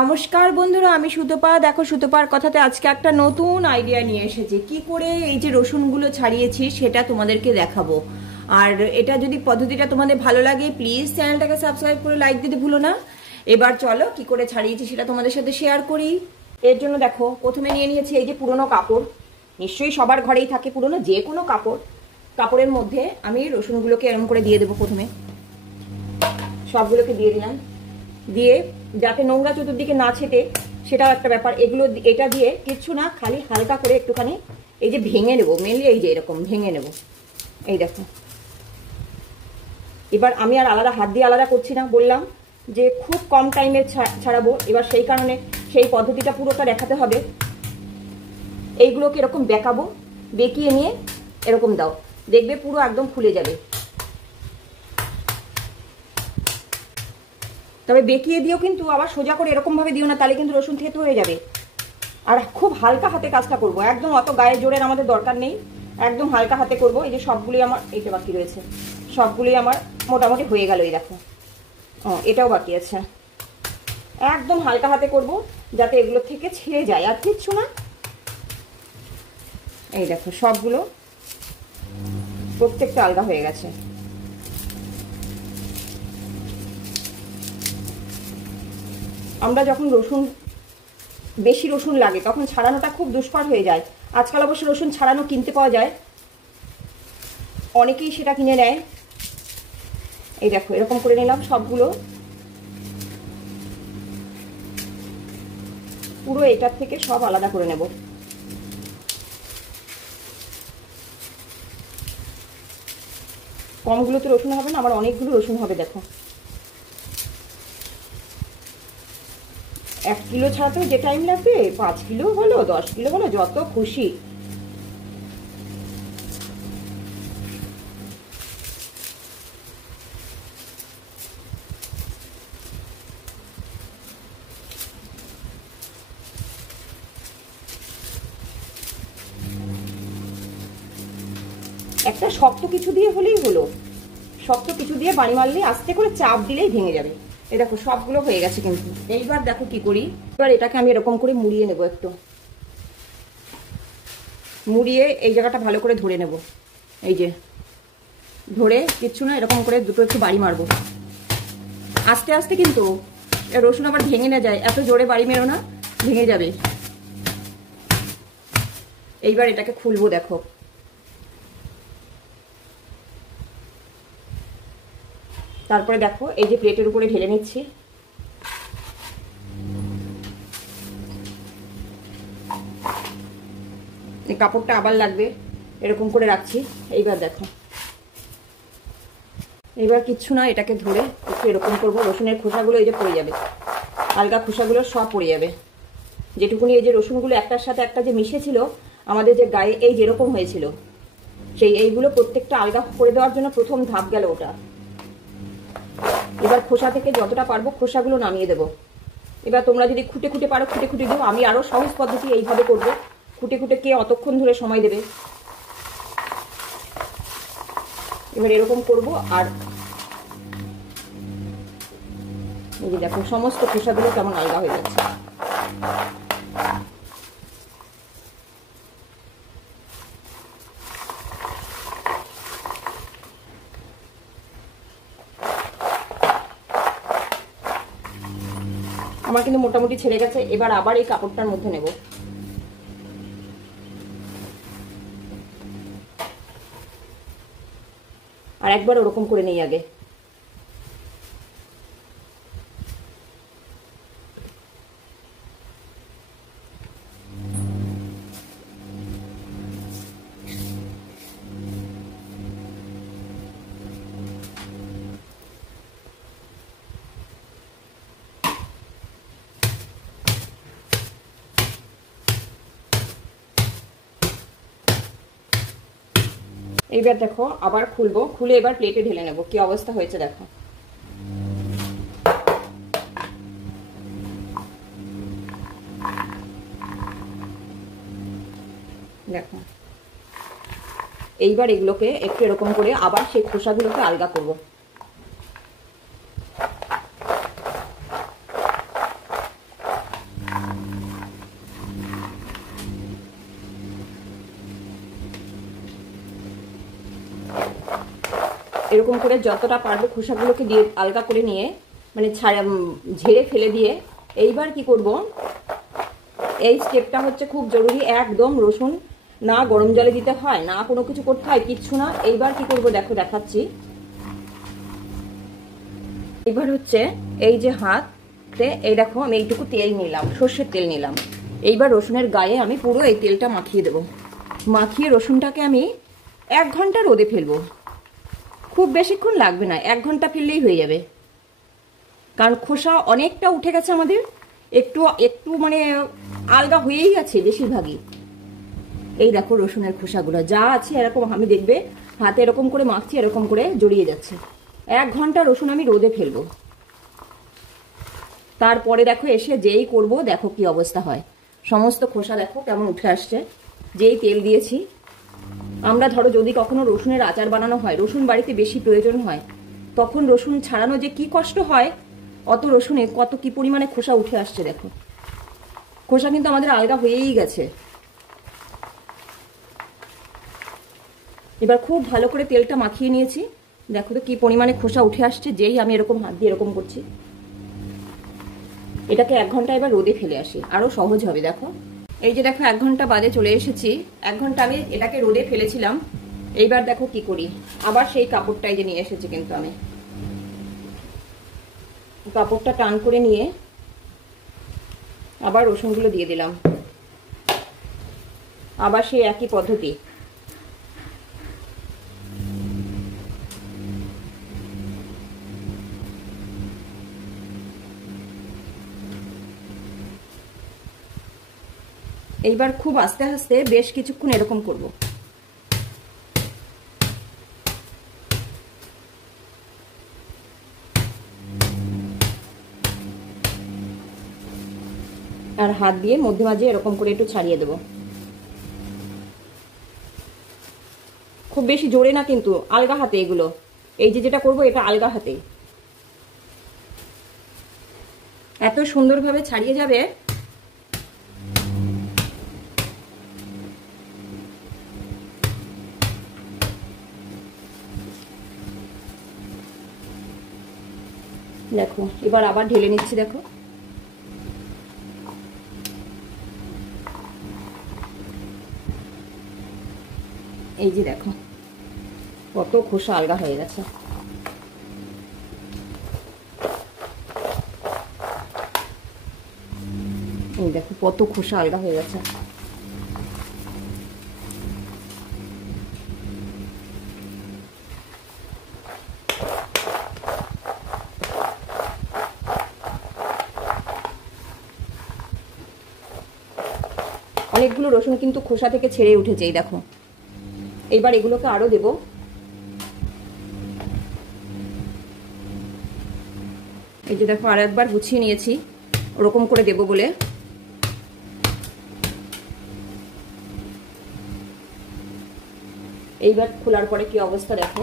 নমস্কার বন্ধুরা, আমি সুতপা। দেখো, সুতপার কথাতে আজকে একটা নতুন আইডিয়া নিয়ে এসেছি। কি করে এই যে রসুনগুলো ছাড়িয়েছি সেটা তোমাদেরকে দেখাবো। আর এটা যদি পদ্ধতিটা তোমাদের ভালো লাগে, প্লিজ চ্যানেলটাকে সাবস্ক্রাইব করে লাইক দিতে ভুলো না। এবার চলো কি করে ছাড়িয়েছি সেটা তোমাদের সাথে শেয়ার করি। এর জন্য দেখো, প্রথমে নিয়ে নিয়েছি এই যে পুরনো কাপড়। নিশ্চয়ই সবার ঘরেই থাকে পুরনো যে কোনো কাপড়। কাপড়ের মধ্যে আমি রসুনগুলোকে এরম করে দিয়ে দেবো। প্রথমে সবগুলোকে দিয়ে দিলাম, দিয়ে যাতে নোংরা চতুর্দিকে না ছেটে সেটাও একটা ব্যাপার। এগুলো এটা দিয়ে কিচ্ছু না, খালি হালকা করে একটুখানি এই যে ভেঙে নেবো। মেনলি এই যে এরকম ভেঙে নেব। এই দেখো, এবার আমি আর আলাদা হাত দিয়ে আলাদা করছি না, বললাম যে খুব কম টাইমে ছাড়াবো। এবার সেই কারণে সেই পদ্ধতিটা পুরোটা দেখাতে হবে। এইগুলোকে এরকম বেঁকাবো, বেঁকিয়ে নিয়ে এরকম দাও, দেখবে পুরো একদম খুলে যাবে। তবে বেঁকিয়ে দিও, কিন্তু আবার সোজা করে এরকম ভাবে দিও না, তাহলে কিন্তু রসুন থেতো হয়ে যাবে। আর খুব হালকা হাতে কাজটা করব, একদম অত গায়ে জোরের আমাদের দরকার নেই, একদম হালকা হাতে করব। এই যে সবগুলোই আমার, এইটা বাকি রয়েছে, সবগুলোই আমার মোটামুটি হয়ে গেল। এই দেখো, এটাও বাকি আছে। একদম হালকা হাতে করব যাতে এগুলো থেকে ছেড়ে যায়, আর কিচ্ছু না। এই দেখো, সবগুলো প্রত্যেকটা আলগা হয়ে গেছে। আমরা যখন রসুন, বেশি রসুন লাগে তখন ছাড়ানোটা খুব দুষ্কর হয়ে যায়। আজকাল অবশ্য রসুন ছাড়ানো কিনতে পাওয়া যায়, অনেকেই সেটা কিনে নেয়। এই দেখো, এরকম করে নিলাম সবগুলো, পুরো এটার থেকে সব আলাদা করে নেব। কমগুলো তো রসুন হবে না, আমার অনেকগুলো রসুন হবে। দেখো, 1 কিলো ছাড়াতেও যে টাইম লাগবে, 5 কিলো বলো 10 কিলো বলো, যত খুশি। একটা শক্ত কিছু দিয়ে হলেই হলো, শক্ত কিছু দিয়ে বাড়ি মারলেই, আস্তে করে চাপ দিলেই ভেঙে যাবে। এই দেখো, সবগুলো হয়ে গেছে। কিন্তু এইবার দেখো কি করি। এবার এটাকে আমি এরকম করে মুড়িয়ে নেব, একটু মুড়িয়ে এই জায়গাটা ভালো করে ধরে নেব। এই যে ধরে, কিচ্ছু না, এরকম করে দুটো একটু বাড়ি মারবো আস্তে আস্তে। কিন্তু রসুন আবার ভেঙে না যায়, এত জোরে বাড়ি মেরো না, ভেঙে যাবে। এইবার এটাকে খুলবো। দেখো, তারপরে দেখো এই যে প্লেটের উপরে ঢেলে নিচ্ছি। এই কাপড়টা আবার লাগবে, এরকম করে রাখছি। এইবার দেখো, এইবার কিচ্ছু না, এটাকে ধরে একটু এরকম করবো। রসুনের খোসাগুলো এই যে পড়ে যাবে, আলগা খোসাগুলো সব পড়ে যাবে। যেটুকুনি এই যে রসুনগুলো একটার সাথে একটা যে মিশেছিল আমাদের যে গায়ে, এই যেরকম হয়েছিল, সেই এইগুলো প্রত্যেকটা আলগা করে দেওয়ার জন্য প্রথম ধাপ গেল ওটা। এবার খোসা থেকে যতটা পারবো খোসাগুলো নামিয়ে দেবো। এবার তোমরা যদি খুঁটে খুঁটে পারো খুঁটে খুঁটে দিও, আমি আরো সহজ পদ্ধতি এইভাবে করবো। খুঁটে খুঁটে কে অতক্ষণ ধরে সময় দেবে। এবার এরকম করব। আর এই যে দেখো, সমস্ত খোসাগুলো কেমন আলগা হয়ে যাচ্ছে। আমার কিন্তু মোটামুটি ছেড়ে গেছে। এবার আবার এই কাপড়টার মধ্যে নেব। আর একবার ওরকম করে নেই আগে। এইবার দেখো, আবার খুলবো, খুলে এবার প্লেটে ঢেলে নেবো। কি অবস্থা হয়েছে দেখো। দেখো, এইবার এগুলোকে একটু এরকম করে আবার সেই খোসাগুলোকে আলগা করব। এরকম করে যতটা পারবো খোসাগুলোকে দিয়ে আলগা করে নিয়ে মানে ঝেড়ে ফেলে দিয়ে এইবার কি করব, এই স্টেপটা হচ্ছে খুব জরুরি। একদম রসুন না গরম জলে দিতে হয়, না কোনো কিছু করতে হয়, কিচ্ছু না। এইবার কি করব দেখো, দেখাচ্ছি। এবার হচ্ছে এই যে হাতে এই দেখো আমি এইটুকু তেল নিলাম, সর্ষের তেল নিলাম। এইবার রসুনের গায়ে আমি পুরো এই তেলটা মাখিয়ে দেব। মাখিয়ে রসুনটাকে আমি 1 ঘন্টা রোদে ফেলবো। খুব বেশিক্ষণ লাগবে না, 1 ঘন্টা ফেললেই হয়ে যাবে। কারণ খোসা অনেকটা উঠে গেছে আমাদের, একটু একটু মানে আলগা হয়েই গেছে বেশিরভাগই। এই দেখো রসুনের খোসাগুলো যা আছে এরকম আমি দেখবে হাতে এরকম করে মাখছি, এরকম করে জড়িয়ে যাচ্ছে। 1 ঘন্টা রসুন আমি রোদে ফেলবো। তারপরে দেখো এসে যেই করব দেখো কি অবস্থা হয়। সমস্ত খোসা দেখো কেমন উঠে আসছে। যেই তেল দিয়েছি আমরা, ধরো যদি কখনো রসুনের আচার বানানো হয়, রসুন বাড়িতে বেশি প্রয়োজন হয়, তখন রসুন ছাড়ানো যে কি কষ্ট হয়, অত রসুনে কত কি পরিমাণে খোসা উঠে আসছে দেখো। খোসা কিন্তু আমাদের আলগা হয়েই গেছে। এবার খুব ভালো করে তেলটা মাখিয়ে নিয়েছি, দেখো তো কি পরিমাণে খোসা উঠে আসছে যেই আমি এরকম হাত দিয়ে এরকম করছি। এটাকে 1 ঘন্টা এবার রোদে ফেলে আসি, আরো সহজ হবে। দেখো এই যে দেখো 1 ঘন্টা বাদে চলে এসেছি। 1 ঘন্টা আমি এটাকে রোদে ফেলেছিলাম। এইবার দেখো কি করি, আবার সেই কাপড়টাই যে নিয়ে এসেছি, কিন্তু আমি কাপড়টা টান করে নিয়ে আবার রসুনগুলো দিয়ে দিলাম। আবার সেই একই পদ্ধতি। এইবার খুব আস্তে আস্তে বেশ কিছুক্ষণ এরকম করব। আর হাত দিয়ে মধ্যে মাঝে এরকম করে একটু ছাড়িয়ে দেব। খুব বেশি জোরে না কিন্তু, আলগা হাতে এগুলো। এই যে যেটা করব এটা আলগা হাতে, এত সুন্দরভাবে ছাড়িয়ে যাবে। দেখো এবার আবার ঢেলে নিচ্ছি। দেখো এই যে দেখো কত খোসা আলগা হয়ে গেছে। এই দেখো কত খোসা আলগা হয়ে গেছে। অনেকগুলো রসুন কিন্তু খোসা থেকে ছেড়ে উঠেছে, এই দেখো। এইবার এগুলোকে আরো দেব। এই যে দেখো আর একবার গুছিয়ে নিয়েছি ওরকম করে দেব বলে। এইবার খোলার পরে কি অবস্থা দেখো।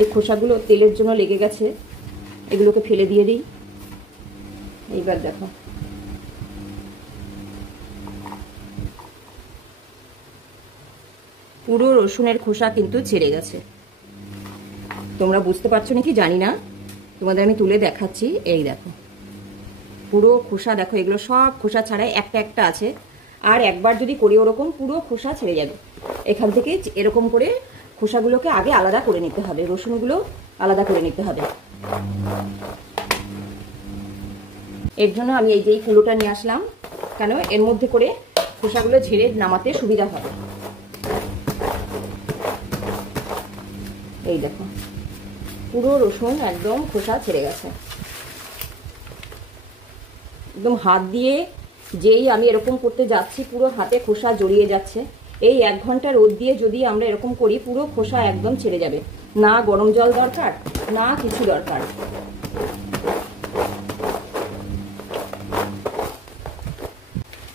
এই খোসাগুলো তেলের জন্য লেগে গেছে, এগুলোকে ফেলে দিয়ে দিই। এইবার দেখো পুরো রসুনের খোসা কিন্তু ছেড়ে গেছে। তোমরা বুঝতে পারছো নাকি জানি না, তোমাদের আমি তুলে দেখাচ্ছি। এই দেখো পুরো খোসা দেখো, এগুলো সব খোসা ছাড়াই একটা একটা আছে। আর একবার যদি করি ওরকম পুরো খোসা ছেড়ে যাবে। এখান থেকে এরকম করে খোসাগুলোকে আগে আলাদা করে নিতে হবে, রসুনগুলো আলাদা করে নিতে হবে। এর জন্য আমি এই যে এই কুলোটা নিয়ে আসলাম, কেন এর মধ্যে করে খোসাগুলো ঝেড়ে নামাতে সুবিধা হবে। এই দেখো পুরো রসুন একদম খোসা ছেড়ে গেছে। একদম হাত দিয়ে যেই আমি এরকম করতে যাচ্ছি পুরো হাতে খোসা জড়িয়ে যাচ্ছে। এই 1 ঘন্টা রোদ দিয়ে যদি আমরা এরকম করি পুরো খোসা একদম ছেড়ে যাবে। না গরম জল দরকার, না কিছু দরকার।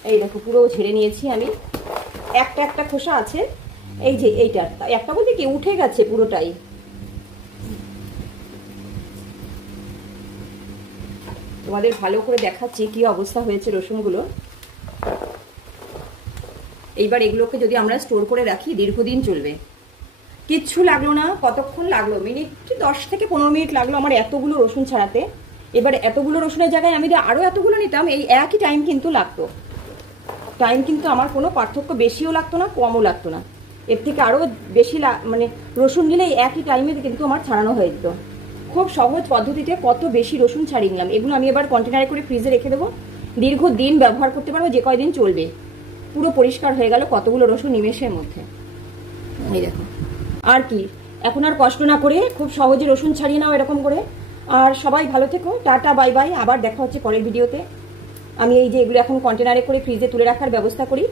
এই দেখো পুরো ঝেড়ে নিয়েছি আমি। একটা একটা খোসা আছে, এই যে এইটা একটা বলতে কি উঠে গেছে পুরোটাই। তোমাদের ভালো করে দেখাচ্ছি কি অবস্থা হয়েছে রসুনগুলো। এইবার এগুলোকে যদি আমরা স্টোর করে রাখি দীর্ঘদিন চলবে। কিচ্ছু লাগলো না। কতক্ষণ লাগলো? মিনিট 10 থেকে 15 মিনিট লাগলো আমার এতগুলো রসুন ছাড়াতে। এবার এতগুলো রসুনের জায়গায় আমি যদি আরও এতগুলো নিতাম এই একই টাইম কিন্তু লাগতো। টাইম কিন্তু আমার কোনো পার্থক্য বেশিও লাগতো না, কমও লাগতো না। এর থেকে আরও বেশি মানে রসুন দিলে একই টাইমে কিন্তু আমার ছাড়ানো হয়ে যেত। খুব সহজ পদ্ধতিতে কত বেশি রসুন ছাড়িয়ে নিলাম। এগুলো আমি এবার কন্টেনারে করে ফ্রিজে রেখে দেবো, দীর্ঘদিন ব্যবহার করতে পারবো, যে কয়দিন চলবে। পুরো পরিষ্কার হয়ে গেল কতগুলো রসুন নিমেষের মধ্যে। এই দেখো, আর কি, এখন আর কষ্ট না করে খুব সহজে রসুন ছাড়িয়ে নাও এরকম করে। আর সবাই ভালো থেকো, টাটা বাই বাই, আবার দেখা হচ্ছে পরের ভিডিওতে। আমি এই যে এগুলো এখন কন্টেনারে করে ফ্রিজে তুলে রাখার ব্যবস্থা করি।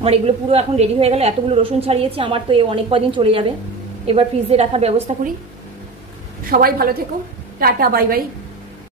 আমার এগুলো পুরো এখন রেডি হয়ে গেল, এতগুলো রসুন ছাড়িয়েছি, আমার তো অনেক কদিন চলে যাবে। এবার ফ্রিজে রাখার ব্যবস্থা করি। সবাই ভালো থেকো, টাটা বাই বাই।